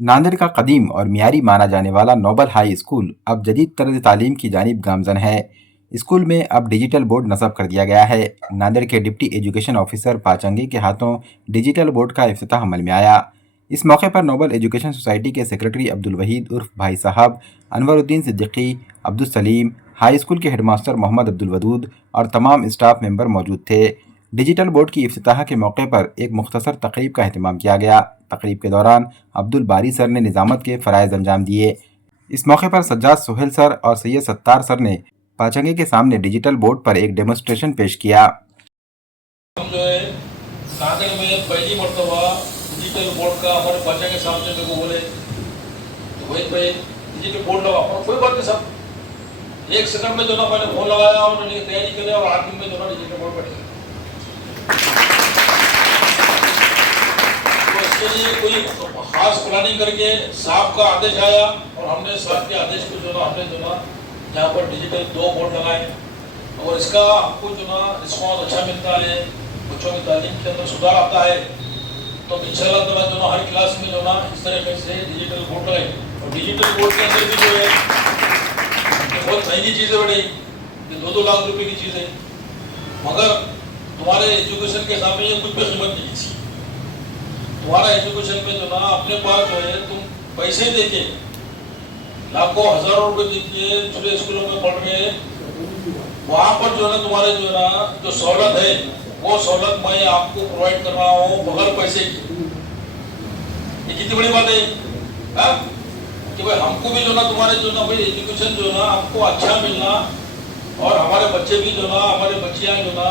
नांदेड़ का कदीम और मियारी माना जाने वाला नोबल हाई स्कूल अब जदीद तर्ज तालीम की जानिब गामजन है। स्कूल में अब डिजिटल बोर्ड नस्ब कर दिया गया है। नांदेड़ के डिप्टी एजुकेशन ऑफिसर पाचंगी के हाथों डिजिटल बोर्ड का इफ्तिताह अमल में आया। इस मौके पर नोबल एजुकेशन सोसाइटी के सेक्रेटरी अब्दुल वहीद उर्फ भाई साहब, अनवरुद्दीन सिद्दीकी, अब्दुल सलीम, हाई स्कूल के हेडमास्टर मोहम्मद अब्दुल वदूद और तमाम स्टाफ मेंबर मौजूद थे। डिजिटल बोर्ड की इफ्तिताह के मौके पर एक मुख्तसर तकरीब का अहतमाम किया गया। तकरीब के दौरान अब्दुल बारी सर ने निज़ामत के फ़राइज़ अंजाम दिए। इस मौके पर सज्जाद सोहेल सर और सैयद सत्तार सर ने पाचंगे के सामने डिजिटल बोर्ड पर एक डेमोन्स्ट्रेशन पेश किया। हम जो है नांदेड़ में पहली मरतबा डिजिटल बोर्ड का हमारे पाचा के सामने मेरे को बोले तो वही भाई डिजिटल बोर्ड लगा, और कोई बात नहीं सब, एक सेकंड में जो ना मैंने फोन लगाया और मैंने तैयारी कर लिया और 8 दिन में जो ना डिजिटल बोर्ड बैठ गया। तो इसके लिए कोई खास प्लानिंग करके साहब का आदेश आया और हमने साहब के आदेश को जो ना हमने जो ना यहाँ पर डिजिटल 2 बोर्ड लगाए और इसका हमको जो ना रिस्पॉन्स अच्छा मिलता है, बच्चों की तालीम के अंदर सुधार आता है। तो इंशाल्लाह ताला जो ना हर क्लास में जो ना इस तरीके से डिजिटल बोर्ड लगाए और डिजिटल बोर्ड के अंदर भी जो है बहुत महंगी चीज़ें बढ़ी, ये 2-2 लाख रुपए की चीज़ें, मगर तुम्हारे एजुकेशन के सामने ये कुछ भी कीमत नहीं थी। तुम्हारा एजुकेशन में जो ना अपने पास जो है तुम पैसे देके लाखों हजारों रुपए देके दूसरे स्कूलों में पढ़ रहे, वहाँ पर जो है तुम्हारे जो है ना जो सहूलत है वो सहूलत मैं आपको प्रोवाइड कर रहा हूँ बगैर पैसे की। ये कितनी बड़ी बात है हा? कि भाई हमको भी जो ना तुम्हारे जो ना भाई एजुकेशन जो ना आपको अच्छा मिलना और हमारे बच्चे भी जो ना हमारे बच्चियाँ जो ना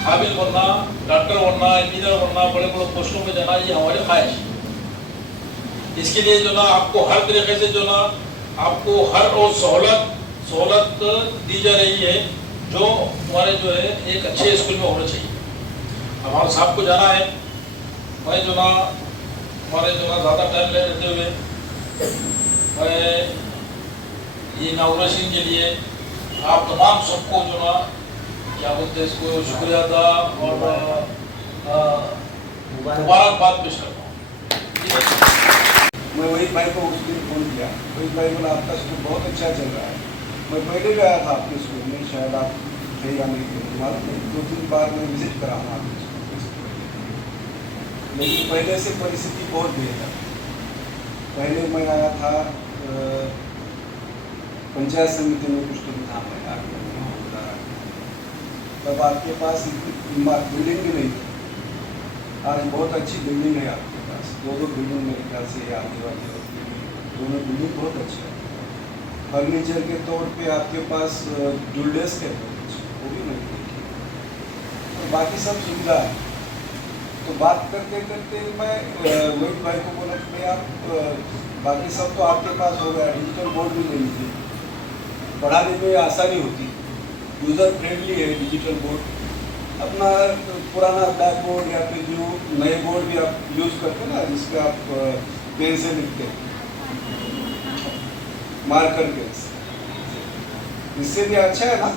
काबिल बनना, डॉक्टर बनना, इंजीनियर बनना, बड़े बड़े पोस्टों में जाना, ये हमारे ख्वाहिश। इसके लिए जो ना आपको हर तरीके से जो ना आपको हर रोज सहूलत दी जा रही है जो हमारे जो है एक अच्छे स्कूल में होना चाहिए। हमारे साहब को जाना है, मैं जो ना हमारे जो ना ज़्यादा टाइम ले लेते हुए मैं ये इनाग्रेशन के लिए आप तमाम सबको जो ना क्या बोलते हैं इसको शुक्रिया अदा और मुबारकबाद पेश करता हूँ। मैं वही भाई को उस दिन फ़ोन किया, वही भाई बोला आपका स्कूल बहुत अच्छा चल रहा है। मैं पहले भी आया था आपके स्कूल में, शायद आप थे या नहीं थे, मालूम नहीं, 2-3 बार मैं विजिट करा हूँ आपके स्कूल में। लेकिन पहले से परिस्थिति बहुत बेहतर। पहले मैं आया था पंचायत समिति में कुछ दिन था, मैं आगे तब आपके पास बिल्डिंग भी नहीं थी। आज बहुत अच्छी बिल्डिंग है आपके पास, 2 बिल्डिंग मेरे ख्याल से आगे वाले दोनों बिल्डिंग बहुत अच्छी है। फर्नीचर के तौर पे आपके पास जो डेस्क है वो भी नहीं थी और बाकी सब सुविधा है। तो बात करते करते मैं वही भाई को बोला कि आप बाकी सब तो आपके पास हो गया, डिजिटल बोर्ड भी नहीं थी, पढ़ाने में आसानी होती, यूज़र फ्रेंडली है डिजिटल बोर्ड। अपना पुराना ब्लैक बोर्ड या फिर जो नए बोर्ड भी आप यूज़ करते हैं ना, जिसके आप पेन से लिखते हैं, मार्कर पेन से, इससे भी अच्छा है ना।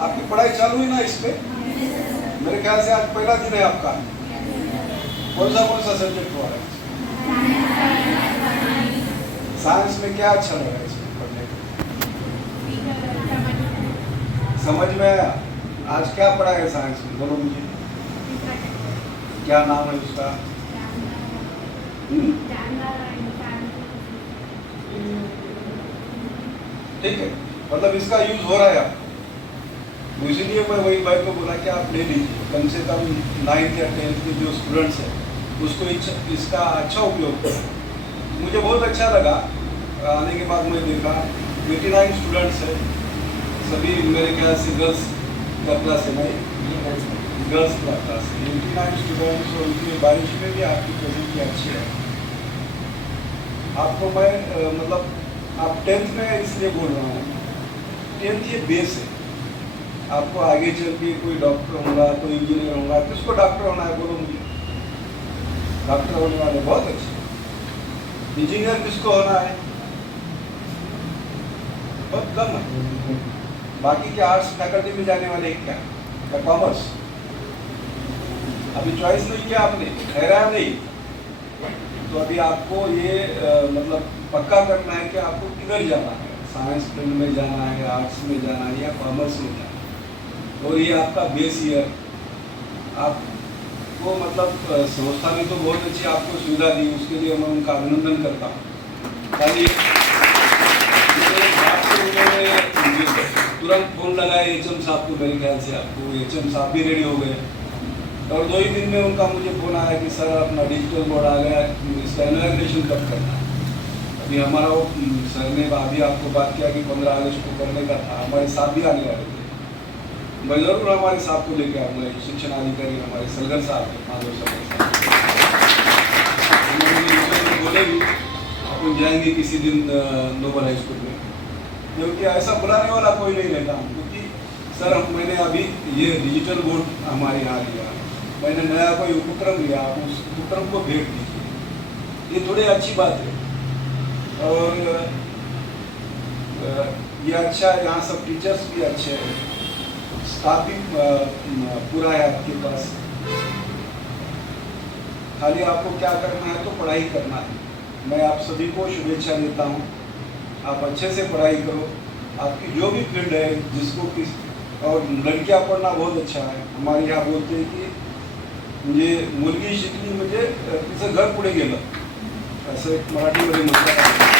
आपकी पढ़ाई चालू है ना इस पे? मेरे ख्याल से आज पहला दिन है आपका। कौन सा सब्जेक्ट हुआ है? साइंस में क्या अच्छा लगा है इसमें पढ़ने का? समझ में आया? आज क्या पढ़ा है साइंस में, बोलो मुझे, क्या नाम है उसका? ठीक है, मतलब इसका यूज हो रहा है आपको। तो इसीलिए मैं वही भाई को बोला कि आप ले लीजिए, कम से कम 9th या 10th के जो स्टूडेंट्स हैं उसको इसका अच्छा उपयोग करें। मुझे बहुत अच्छा लगा। आने के बाद मैं देखा 89 स्टूडेंट्स हैं, सभी मेरे ख्याल से गर्ल्स का क्लास है, नहीं गर्ल्स का क्लास है। 89 स्टूडेंट्स और उनकी बारिश में भी आपकी प्रेजेंट अच्छी है। आपको मैं मतलब आप 10th में इसलिए बोल रहा हूँ, 10th ये बेस है। आपको आगे चल के कोई डॉक्टर होगा, कोई इंजीनियर होगा, किसको डॉक्टर होना है बोलो मुझे? डॉक्टर होने वाले बहुत अच्छे। इंजीनियर किसको होना है? बहुत कम है। बाकी के आर्ट्स फैकल्टी में जाने वाले क्या या कॉमर्स? अभी चॉइस नहीं किया आपने, ठहराया नहीं, तो अभी आपको ये मतलब पक्का करना है कि आपको किधर जाना है, साइंस फील्ड में जाना है, आर्ट्स में जाना है या कॉमर्स में जाना है। और ये आपका बेस ईयर आपको मतलब संस्था ने तो बहुत अच्छी आपको सुविधा दी, उसके लिए मैं उनका अभिनंदन करता हूँ। खाली उन्होंने तुरंत फोन लगाया HM साहब को, मेरे ख्याल से आपको HM साहब भी रेडी हो गए और 2 ही दिन में उनका मुझे फ़ोन आया कि सर अपना डिजिटल बोर्ड आ गया, इसका इनॉग्रेशन कब करना है। अभी हमारा वो सर ने अभी आपको बात किया कि 15 अगस्त को करने का था, हमारे साथ भी आने वाले थे। मैं ज़रूर हमारे साथ को लेकर आऊँगा, शिक्षण अधिकारी हमारे सलगर साहब हैं, माधव सलगर साहब उन्होंने बोले भी अपन जाएंगे किसी दिन नोबल हाई स्कूल में, क्योंकि ऐसा बुलाने वाला कोई नहीं रहता। क्योंकि सर मैंने अभी ये डिजिटल बोर्ड हमारे यहाँ लिया, मैंने नया कोई उपक्रम लिया, आप उस उपक्रम को भेंट दीजिए, ये थोड़ी अच्छी बात है। और ये अच्छा है, यहाँ सब टीचर्स भी अच्छे हैं, स्टाफ भी पूरा है आपके पास। खाली आपको क्या करना है तो पढ़ाई करना है। मैं आप सभी को शुभेच्छा देता हूँ, आप अच्छे से पढ़ाई करो, आपकी जो भी फील्ड है जिसको किस, और लड़कियाँ पढ़ना बहुत अच्छा है। हमारे यहाँ बोलते हैं कि मुझे मुलगी शिकली म्हणजे तिचं घर पुढे गेलं, असं एक मराठीमध्ये म्हणतात।